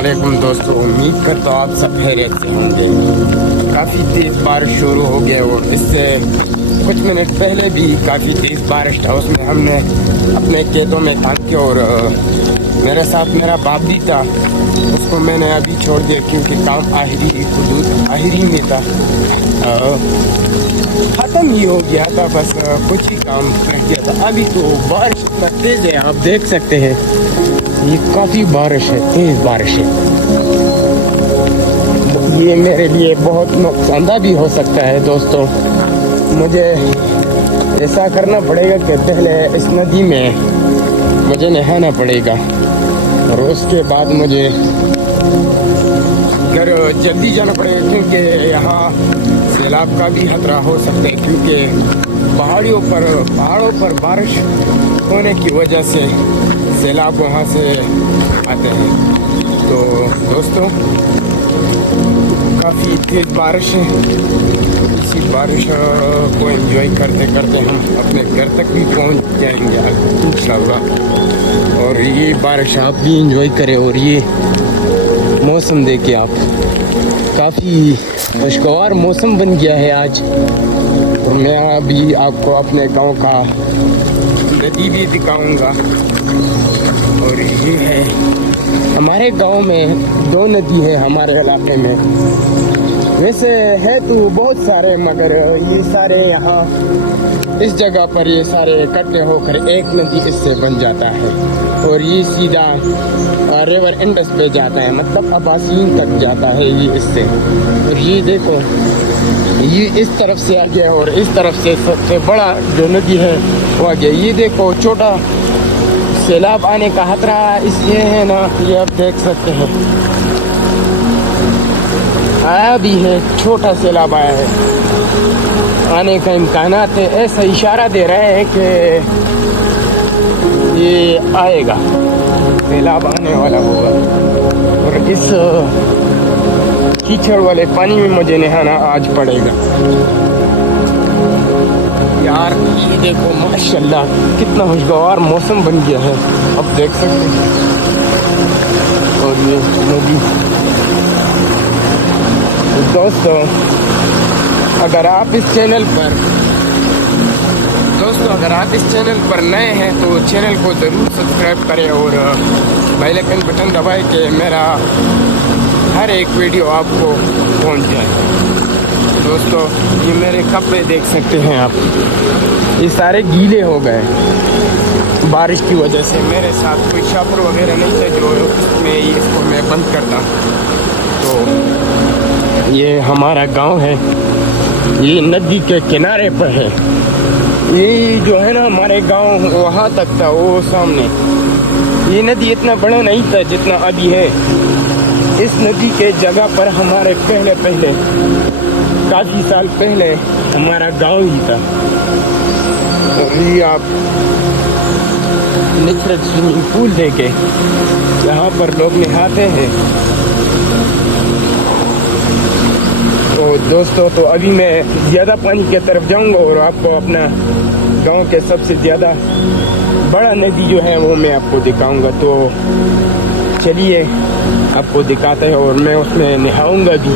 वालेकुम दोस्तों, उम्मीद करता हूँ आप सब खैरियत से होंगे। काफ़ी तेज़ बारिश शुरू हो गया और इससे कुछ मिनट पहले भी काफ़ी तेज़ बारिश था। उसमें हमने अपने खेतों में काम किया और मेरे साथ मेरा बाप भी था। उसको मैंने अभी छोड़ दिया क्योंकि काम आखिरी में था, ख़त्म ही हो गया था, बस कुछ ही काम रह गया था। अभी तो बारिश इतना तेज़ है, आप देख सकते हैं, ये काफ़ी बारिश है, तेज़ बारिश है। ये मेरे लिए बहुत नुकसानदा भी हो सकता है दोस्तों। मुझे ऐसा करना पड़ेगा कि पहले इस नदी में मुझे नहाना पड़ेगा और उसके बाद मुझे घर जल्दी जाना पड़ेगा क्योंकि यहाँ सैलाब का भी खतरा हो सकता है, क्योंकि पहाड़ों पर बारिश होने की वजह से सैलाब वहाँ से आते हैं। तो दोस्तों काफ़ी तेज़ बारिश है, इसी बारिश को एंजॉय करते करते हम अपने घर तक भी पहुँच जाएंगे इंशाल्लाह। और ये बारिश आप भी एंजॉय करें और ये मौसम देखिए आप, काफ़ी खुशगवार मौसम बन गया है आज। और मैं अभी आपको अपने गांव का नदी भी दिखाऊंगा। और ये है हमारे गांव में 2 नदी है हमारे इलाके में। वैसे है तो बहुत सारे, मगर ये सारे यहाँ इस जगह पर ये सारे इकट्ठे होकर एक नदी इससे बन जाता है और ये सीधा रिवर इंडस पे जाता है, मतलब अब्बासीन तक जाता है ये इससे। और ये देखो, ये इस तरफ से आ गया और इस तरफ से सबसे बड़ा जो नदी है वो आ गया। ये देखो, छोटा सैलाब आने का खतरा इसलिए है ना, ये आप देख सकते हैं, आया भी है, छोटा सैलाब आया है, आने का इम्कानात है। ऐसा इशारा दे रहे हैं कि ये आएगा, सैलाब आने वाला होगा। और इस कीचड़ वाले पानी में मुझे नहाना आज पड़ेगा यार। ये देखो माशाल्लाह कितना खुशगवार मौसम बन गया है, आप देख सकते हैं। और ये नदी, दोस्तों अगर आप इस चैनल पर नए हैं तो चैनल को ज़रूर सब्सक्राइब करें और बेल आइकन बटन दबाएं कि मेरा हर एक वीडियो आपको पहुंच जाए। दोस्तों ये मेरे कपड़े देख सकते हैं आप, ये सारे गीले हो गए बारिश की वजह से। मेरे साथ कोई शापर वगैरह नहीं थे जो इसमें इसको मैं बंद करता। तो ये हमारा गांव है, ये नदी के किनारे पर है। ये जो है ना हमारे गांव वहाँ तक था, वो सामने। ये नदी इतना बड़ा नहीं था जितना अभी है। इस नदी के जगह पर हमारे पहले काफ़ी साल पहले हमारा गांव ही था। और ये आप नेचुरल स्विमिंग पूल देखे, यहाँ पर लोग नहाते हैं। तो दोस्तों तो अभी मैं ज़्यादा पानी की तरफ जाऊंगा और आपको अपना गांव के सबसे ज़्यादा बड़ा नदी जो है वो मैं आपको दिखाऊंगा। तो चलिए आपको दिखाते हैं और मैं उसमें नहाऊंगा भी।